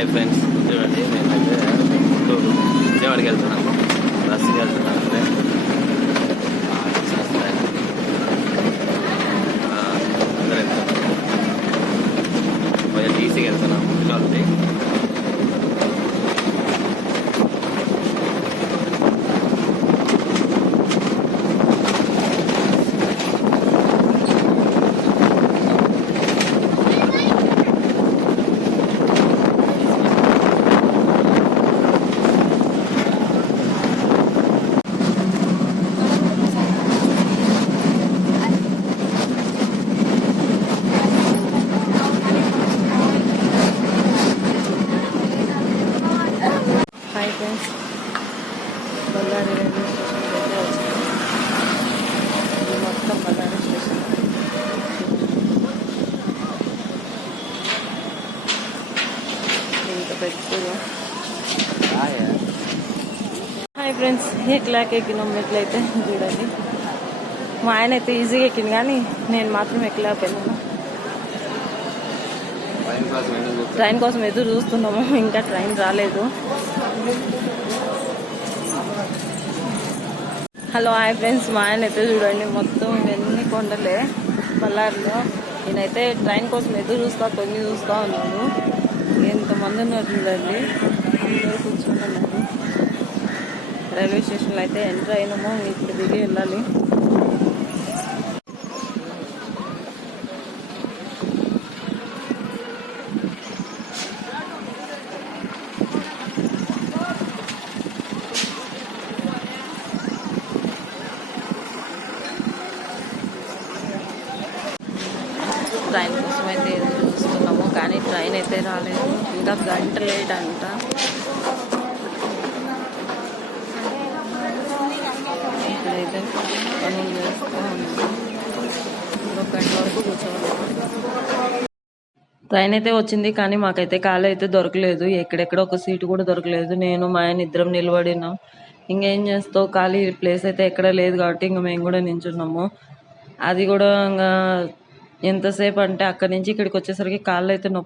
Hi friends, చూడండి మేమైతే గుంటూరు విజయవాడకి వెళ్తున్నాము. బస్సుకి వెళ్తున్నాము. అందరూ వెళ్తున్నాము. టీసీకి వెళ్తున్నాము పిల్లలకి. హాయ్ ఫ్రెండ్స్, బళ్ళారి రైల్వే స్టేషన్కి అయితే వచ్చింది. ఇది మొత్తం బళ్ళారి స్టేషన్. ఇంత పెద్దగా. హాయ్ ఫ్రెండ్స్, ఎట్లాకి ఎక్కినాం ఎట్లయితే చూడండి. మా ఆయన అయితే ఈజీగా ఎక్కింది కానీ నేను మాత్రం ఎక్కలేకపోయినాను. ట్రైన్ కోసం ఎదురు చూస్తున్నాము, ఇంకా ట్రైన్ రాలేదు. హలో హాయ్ ఫ్రెండ్స్, మా ఆయన అయితే చూడండి మొత్తం ఇవన్నీ కొండలే బళ్ళారిలో. నేనైతే ట్రైన్ కోసం ఎదురు చూస్తూ ఉన్నాను. ఎంతమంది ఉన్నట్టుందండి, అందరూ కూర్చొని ఉన్నారు. రైల్వే స్టేషన్లో అయితే ఎంటర్ అయినామో ఇప్పుడు దిగి వెళ్ళాలి. ట్రైన్ కోసం అయితే ఎదురు చూస్తున్నాము కానీ ట్రైన్ అయితే రాలేదు. ఇంకా గంట లేట్ అంట. ఇప్పుడైతే పనులు చేస్తూ ఉన్నాము. ఇంకొక గంట వరకు కూర్చోవాలి. ట్రైన్ అయితే వచ్చింది కానీ మాకైతే ఖాళీ అయితే దొరకలేదు. ఎక్కడెక్కడ ఒక సీటు కూడా దొరకలేదు. నేను మా ఆయన ఇద్దరం నిలబడినాం. ఇంకేం చేస్తావు, ఖాళీ ప్లేస్ అయితే ఎక్కడ లేదు కాబట్టి ఇంకా మేము కూడా నించున్నాము. అది కూడా ఇంకా ఎంతసేపు అంటే అక్కడి నుంచి ఇక్కడికి వచ్చేసరికి కాళ్ళు అయితే నొప్పి.